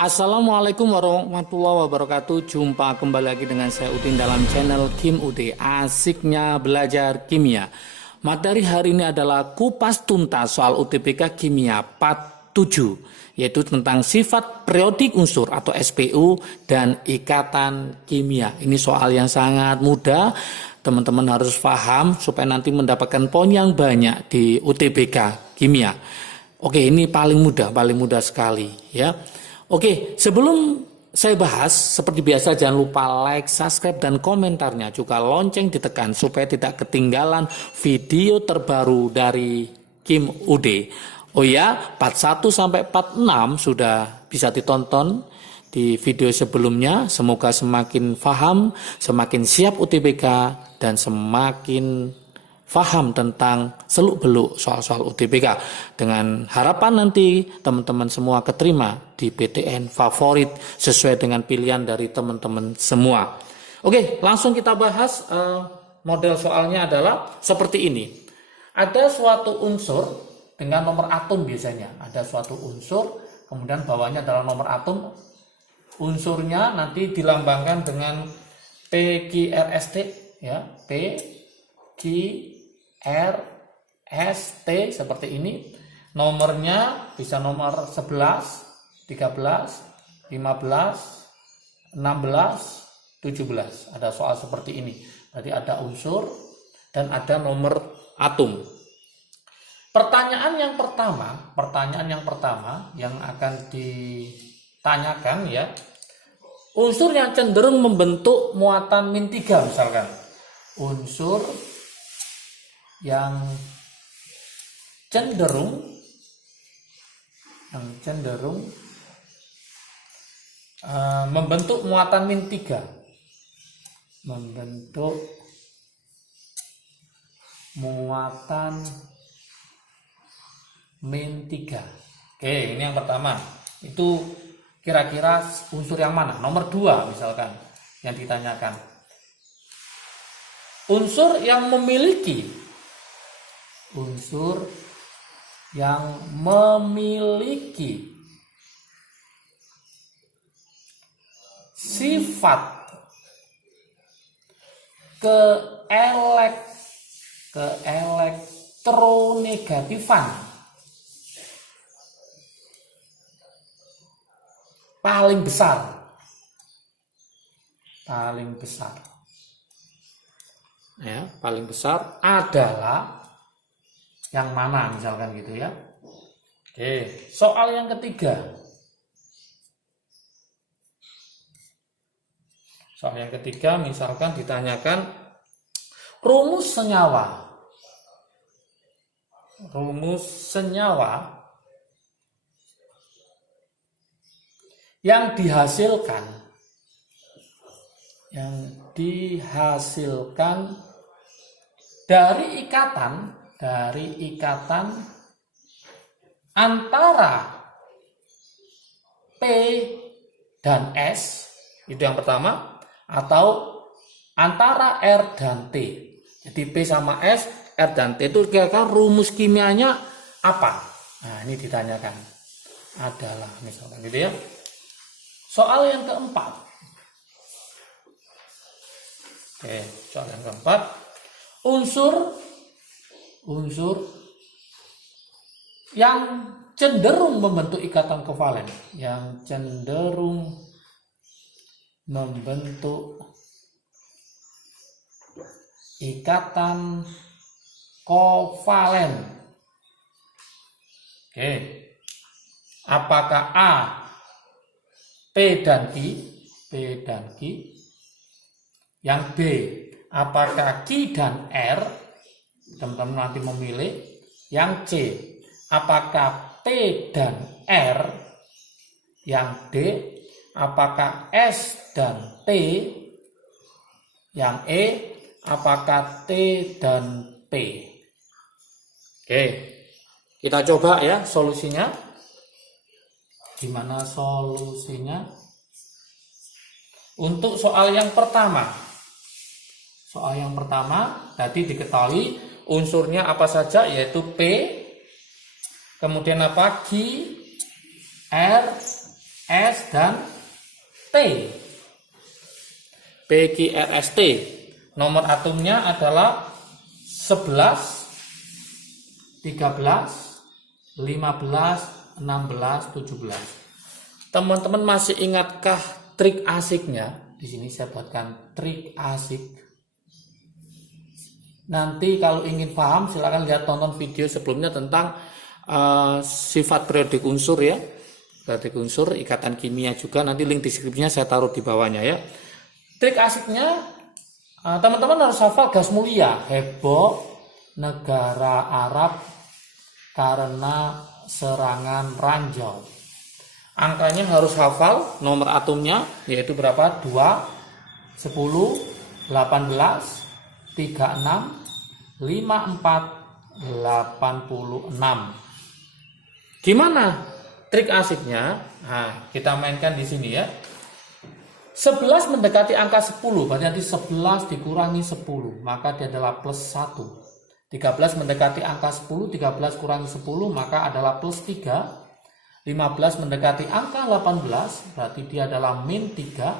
Assalamualaikum warahmatullahi wabarakatuh. Jumpa kembali lagi dengan saya Udin dalam channel Kim Ude. Asiknya belajar kimia. Materi hari ini adalah kupas tuntas soal UTBK Kimia Part 7, yaitu tentang sifat periodik unsur atau SPU dan ikatan kimia. Ini soal yang sangat mudah. Teman-teman harus paham supaya nanti mendapatkan poin yang banyak di UTBK Kimia. Oke, ini paling mudah sekali ya. Oke, sebelum saya bahas, seperti biasa jangan lupa like, subscribe, dan komentarnya. Juga lonceng ditekan supaya tidak ketinggalan video terbaru dari Kim Ude. Oh ya, part 1 sampai part 6 sudah bisa ditonton di video sebelumnya. Semoga semakin paham, semakin siap UTBK, dan semakin paham tentang seluk-beluk soal-soal UTBK. Dengan harapan nanti teman-teman semua keterima di PTN favorit sesuai dengan pilihan dari teman-teman semua. Oke, langsung kita bahas. Model soalnya adalah seperti ini. Ada suatu unsur dengan nomor atom biasanya. Ada suatu unsur, kemudian bawahnya adalah nomor atom. Unsurnya nanti dilambangkan dengan PQRST, ya, PQRST seperti ini. Nomornya bisa nomor 11, 13, 15, 16, 17. Ada soal seperti ini. Berarti ada unsur dan ada nomor atom. Pertanyaan yang pertama yang akan ditanyakan ya. Unsur yang cenderung membentuk muatan min 3 misalkan. Unsur yang cenderung membentuk muatan min 3. Membentuk muatan min 3. Oke, ini yang pertama. Itu kira-kira unsur yang mana? Nomor 2 misalkan yang ditanyakan. Unsur yang memiliki sifat keelektronegatifan paling besar ya, paling besar adalah yang mana misalkan gitu ya. Oke, soal yang ketiga. Soal yang ketiga misalkan ditanyakan rumus senyawa yang dihasilkan dari ikatan antara P dan S, itu yang pertama, atau antara R dan T. Jadi P sama S, R dan T itu kira-kira rumus kimianya apa? Nah, ini ditanyakan. Adalah misalkan gitu ya. Soal yang keempat. Oke, soal yang keempat. Unsur yang cenderung membentuk ikatan kovalen, Oke. Apakah A, P dan Q? Yang B, apakah Q dan R? Teman-teman nanti memilih. Yang C, apakah P dan R? Yang D, apakah S dan T? Yang E, apakah T dan P? Oke, kita coba ya solusinya. Gimana solusinya? Untuk soal yang pertama. Tadi diketahui unsurnya apa saja, yaitu P, kemudian apa? Q, R, S dan T. PQRST. Nomor atomnya adalah 11, 13, 15, 16, 17. Teman-teman masih ingatkah trik asiknya? Di sini saya buatkan trik asik. Nanti kalau ingin paham silakan lihat tonton video sebelumnya tentang sifat periodik unsur ya. Periodik unsur, ikatan kimia juga, nanti link deskripsinya saya taruh di bawahnya ya. Trik asiknya teman-teman harus hafal gas mulia. Heboh negara Arab karena serangan ranjau. Angkanya harus hafal, nomor atomnya yaitu berapa? 2, 10, 18, 36, 54, 86. Gimana trik asiknya? Nah, kita mainkan di sini ya. 11 mendekati angka 10, berarti nanti 11 dikurangi 10, maka dia adalah plus 1. 13 mendekati angka 10, 13 kurangi 10, maka adalah plus 3. 15 mendekati angka 18, berarti dia adalah min 3.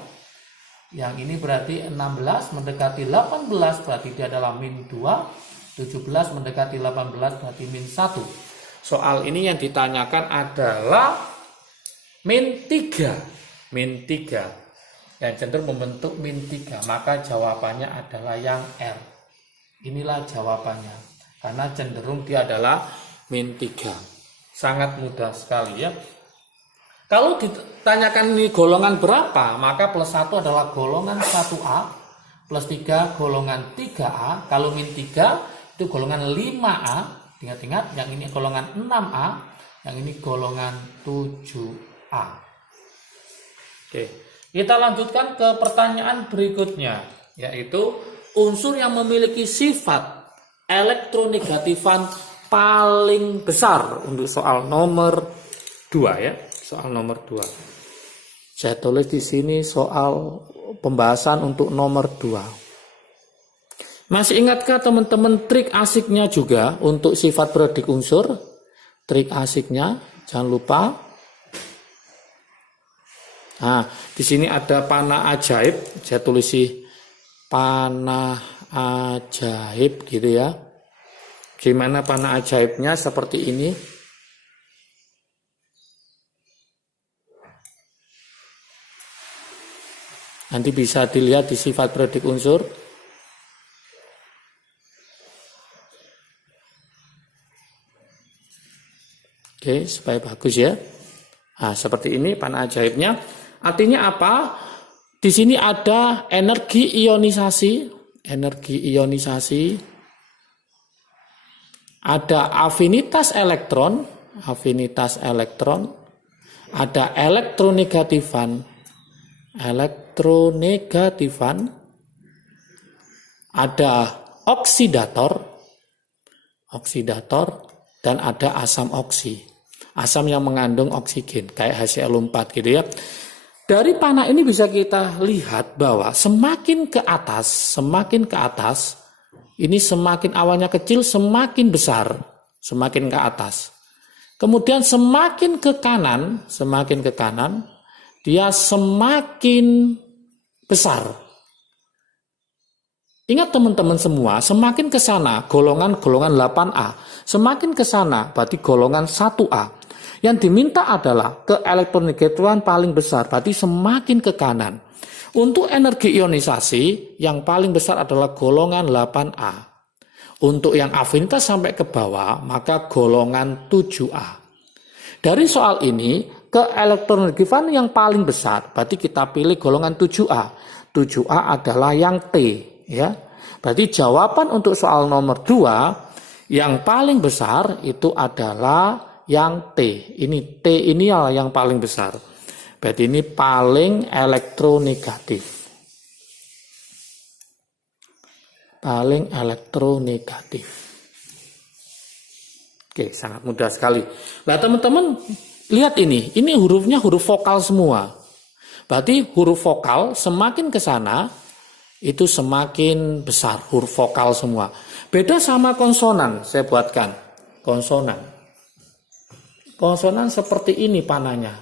Yang ini berarti 16 mendekati 18, berarti dia adalah min 2. 17 mendekati 18, berarti min 1. Soal ini yang ditanyakan adalah min 3. Min 3. Yang cenderung membentuk min 3, maka jawabannya adalah yang R. Inilah jawabannya, karena cenderung dia adalah min 3. Sangat mudah sekali ya. Kalau ditanyakan ini golongan berapa, maka plus 1 adalah golongan 1A, plus 3 golongan 3A. Kalau min 3 itu golongan 5A. Ingat-ingat, yang ini golongan 6A, yang ini golongan 7A. Oke. Kita lanjutkan ke pertanyaan berikutnya, yaitu unsur yang memiliki sifat elektronegatifan paling besar untuk soal nomor 2 ya, soal nomor 2. Saya tulis di sini soal pembahasan untuk nomor 2. Masih ingatkah teman-teman trik asiknya juga untuk sifat periodik unsur? Trik asiknya, jangan lupa. Nah, di sini ada panah ajaib, saya tulis panah ajaib gitu ya. Gimana panah ajaibnya? Seperti ini. Nanti bisa dilihat di sifat periodik unsur. Oke, supaya bagus ya. Nah, seperti ini panah ajaibnya. Artinya apa? Di sini ada energi ionisasi, ada afinitas elektron, ada elektronegatifan, ada oksidator, dan ada asam oksi. Asam yang mengandung oksigen, kayak HCl4 gitu ya. Dari panah ini bisa kita lihat bahwa semakin ke atas, ini semakin awalnya kecil, semakin besar, semakin ke atas. Kemudian semakin ke kanan, dia semakin besar. Ingat teman-teman semua, semakin ke sana golongan 8A, semakin ke sana berarti golongan 1A. Yang diminta adalah ke elektronegativan paling besar, berarti semakin ke kanan. Untuk energi ionisasi, yang paling besar adalah golongan 8A. Untuk yang afinitas sampai ke bawah, maka golongan 7A. Dari soal ini, ke elektronegativan yang paling besar, berarti kita pilih golongan 7A. 7A adalah yang T. Ya. Berarti jawaban untuk soal nomor 2, yang paling besar itu adalah yang T. Ini T ini yang paling besar. Berarti ini paling elektronegatif. Oke, sangat mudah sekali. Nah, teman-teman lihat ini hurufnya huruf vokal semua. Berarti huruf vokal semakin ke sana itu semakin besar, huruf vokal semua. Beda sama konsonan, saya buatkan konsonan. Konsonan seperti ini panahnya.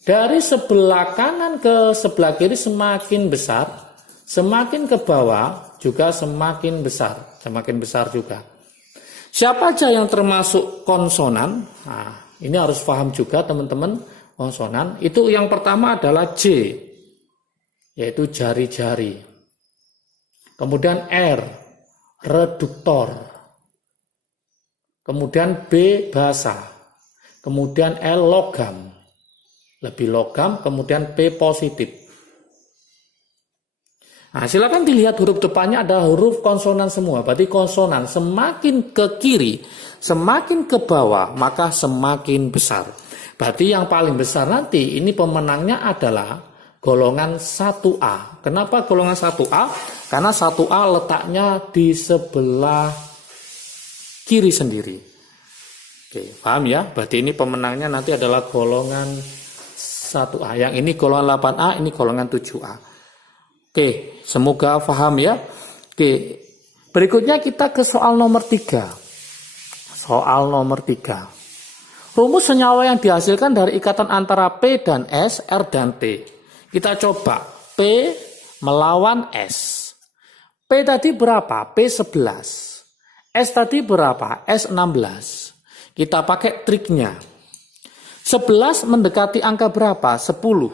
Dari sebelah kanan ke sebelah kiri semakin besar, semakin ke bawah juga semakin besar juga. Siapa aja yang termasuk konsonan? Nah, ini harus paham juga teman-teman, konsonan. Itu yang pertama adalah J, yaitu jari-jari. Kemudian R, reduktor. Kemudian B, basa. Kemudian L, logam. Lebih logam, kemudian P, positif. Nah, silakan dilihat huruf depannya ada huruf konsonan semua. Berarti konsonan semakin ke kiri, semakin ke bawah, maka semakin besar. Berarti yang paling besar nanti ini pemenangnya adalah golongan 1A. Kenapa golongan 1A? Karena 1A letaknya di sebelah kiri sendiri. Oke, paham ya? Berarti ini pemenangnya nanti adalah golongan 1A. Yang ini golongan 8A, ini golongan 7A. Oke, semoga paham ya. Oke, berikutnya kita ke soal nomor 3. Soal nomor 3. Rumus senyawa yang dihasilkan dari ikatan antara P dan S, R dan T. Kita coba P melawan S. P tadi berapa? P 11. S tadi berapa? S 16. Kita pakai triknya. 11 mendekati angka berapa? 10.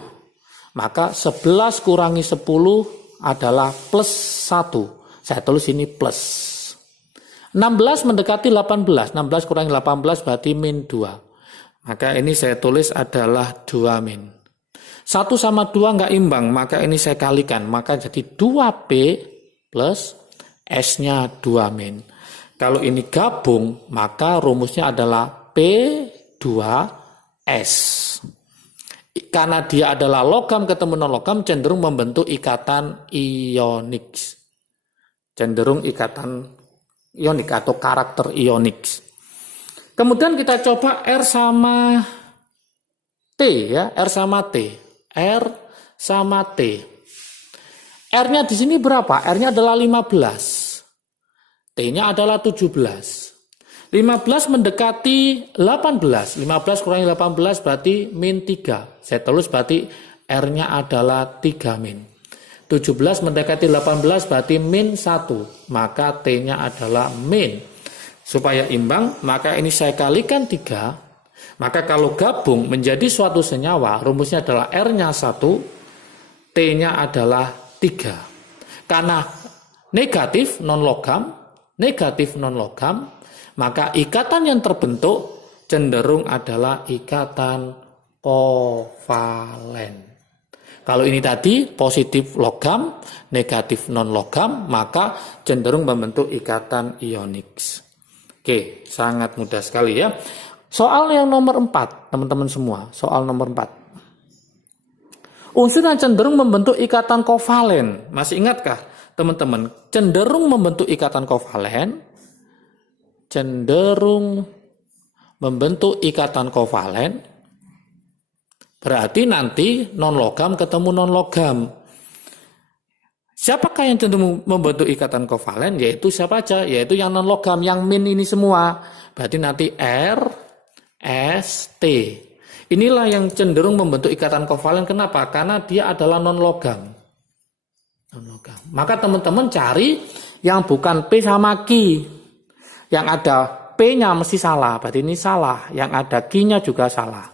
Maka 11 kurangi 10 adalah plus 1. Saya tulis ini plus. 16 mendekati 18. 16 kurangi 18 berarti min 2. Maka ini saya tulis adalah 2 min. 1 sama 2 nggak imbang, maka ini saya kalikan. Maka jadi 2P plus S-nya 2 min. Kalau ini gabung, maka rumusnya adalah P2S. Karena dia adalah logam ketemu non-logam, cenderung membentuk ikatan ionik. Cenderung ikatan ionik atau karakter ionik. Kemudian kita coba R sama T ya, R sama T. R sama T. R-nya di sini berapa? R-nya adalah 15. T-nya adalah 17. 15 mendekati 18. 15 kurangi 18 berarti min 3. Saya tulis berarti R-nya adalah 3 min. 17 mendekati 18 berarti min 1. Maka T-nya adalah min. Supaya imbang, maka ini saya kalikan 3. Maka kalau gabung menjadi suatu senyawa, rumusnya adalah R-nya 1, T-nya adalah 3. Karena negatif non-logam, maka ikatan yang terbentuk cenderung adalah ikatan kovalen. Kalau ini tadi positif logam, negatif non-logam, maka cenderung membentuk ikatan ionik. Oke, sangat mudah sekali ya. Soal yang nomor 4, teman-teman semua. Soal nomor 4. Unsur yang cenderung membentuk ikatan kovalen. Masih ingatkah, teman-teman? Cenderung membentuk ikatan kovalen. Cenderung membentuk ikatan kovalen. Berarti nanti non-logam ketemu non-logam. Siapakah yang cenderung membentuk ikatan kovalen? Yaitu siapa aja? Yaitu yang non-logam, yang min ini semua. Berarti nanti R, S, T. Inilah yang cenderung membentuk ikatan kovalen. Kenapa? Karena dia adalah non-logam. Maka teman-teman cari yang bukan P sama Q. Yang ada P-nya mesti salah. Berarti ini salah. Yang ada Q-nya juga salah.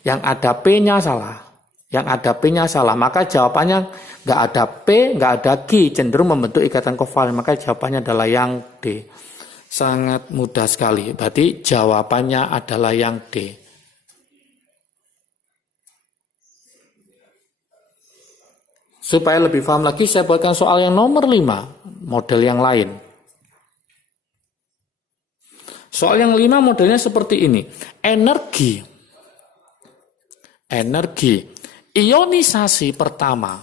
Yang ada P-nya salah. Yang ada P-nya salah. Maka jawabannya nggak ada P, nggak ada Q. Cenderung membentuk ikatan kovalen. Maka jawabannya adalah yang D. Sangat mudah sekali. Berarti jawabannya adalah yang D. Supaya lebih paham lagi, saya buatkan soal yang nomor 5. Model yang lain. Soal yang 5 modelnya seperti ini. Energi. Ionisasi pertama.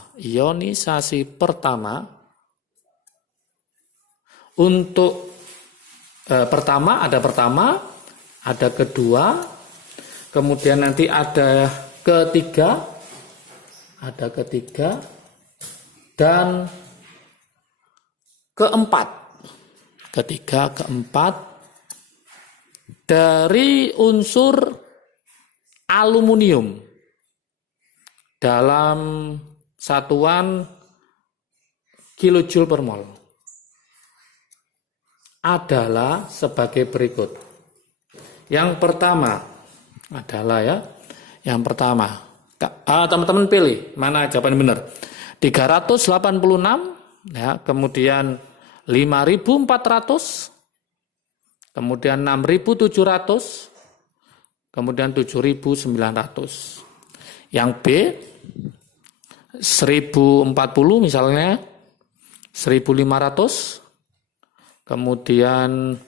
Untuk pertama, ada kedua, kemudian nanti ada ketiga, dan keempat. Dari unsur aluminium. dalam satuan kilojoule per mol adalah sebagai berikut. Yang pertama adalah teman-teman pilih mana jawaban benar. 386 ya, kemudian 5.400, kemudian 6.700, kemudian 7.900. Yang B 1040 misalnya 1.500, kemudian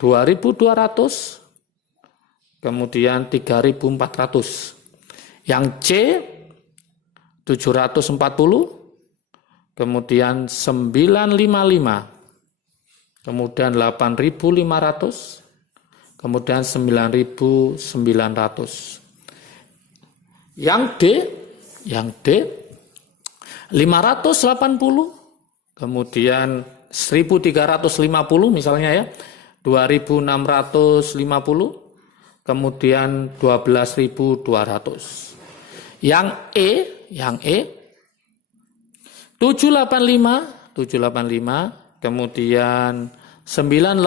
2.200, kemudian 3.400. Yang C 740, kemudian 955, kemudian 8.500, kemudian 9.900. Yang D 580, kemudian 1.350 misalnya ya, 2.650, kemudian 12.200. Yang E 785, kemudian 980,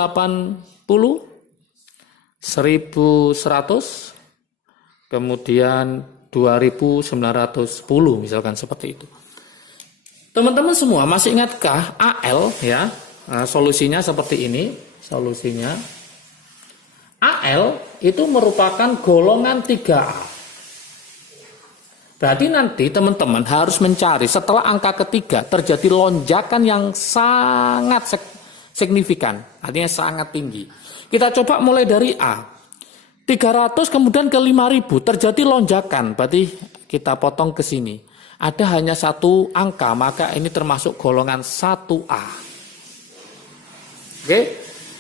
1.100, kemudian 2.910 misalkan seperti itu. Teman-teman semua masih ingatkah AL ya? Nah, solusinya seperti ini. Solusinya AL itu merupakan golongan 3A. Berarti nanti teman-teman harus mencari setelah angka ketiga terjadi lonjakan yang sangat signifikan, artinya sangat tinggi. Kita coba mulai dari A. 300 kemudian ke 5.000 terjadi lonjakan, berarti kita potong ke sini. Ada hanya satu angka, maka ini termasuk golongan 1A. Oke.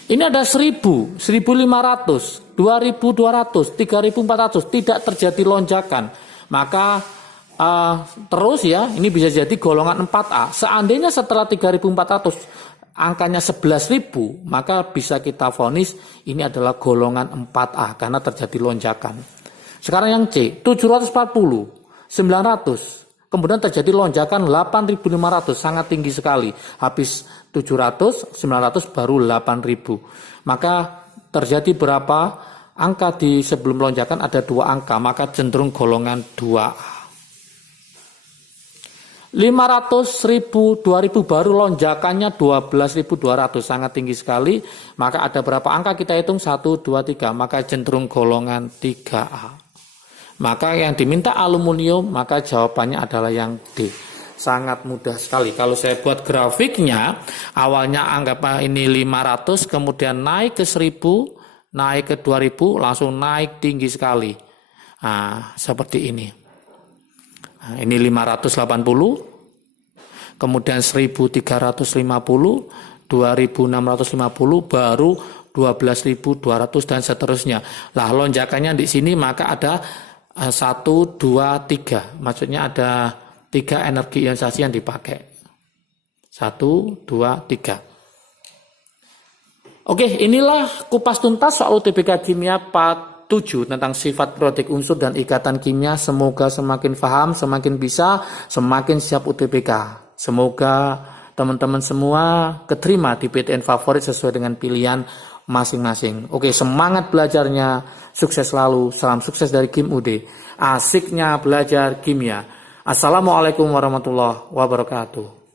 Ini ada 1.000, 1.500, 2.200, 3.400 tidak terjadi lonjakan. Maka terus ya, ini bisa jadi golongan 4A. Seandainya setelah 3.400 angkanya 11.000, maka bisa kita vonis ini adalah golongan 4A karena terjadi lonjakan. Sekarang yang C, 740, 900, kemudian terjadi lonjakan 8.500, sangat tinggi sekali. Habis 700, 900 baru 8.000. Maka terjadi berapa angka di sebelum lonjakan, ada 2 angka, maka cenderung golongan 2A. 500, 1.000, 2.000 baru lonjakannya 12.200, sangat tinggi sekali. Maka ada berapa angka kita hitung? 1, 2, 3, maka cenderung golongan 3A. Maka yang diminta aluminium, maka jawabannya adalah yang D. Sangat mudah sekali. Kalau saya buat grafiknya, awalnya anggap ini 500, kemudian naik ke 1.000, naik ke 2.000, langsung naik tinggi sekali. Nah, seperti ini. Nah, ini 580, kemudian 1.350, 2.650, baru 12.200 dan seterusnya. Lah lonjakannya di sini maka ada 1, 2, 3. Maksudnya ada 3 energi ionisasi yang dipakai. 1, 2, 3. Oke, inilah kupas tuntas soal UTBK Kimia part 7 tentang sifat periodik unsur dan ikatan kimia. Semoga semakin paham, semakin bisa, semakin siap UTBK. Semoga teman-teman semua keterima di PTN favorit sesuai dengan pilihan masing-masing. Oke, semangat belajarnya, sukses selalu, salam sukses dari Kim UD. Asiknya belajar kimia. Assalamualaikum warahmatullahi wabarakatuh.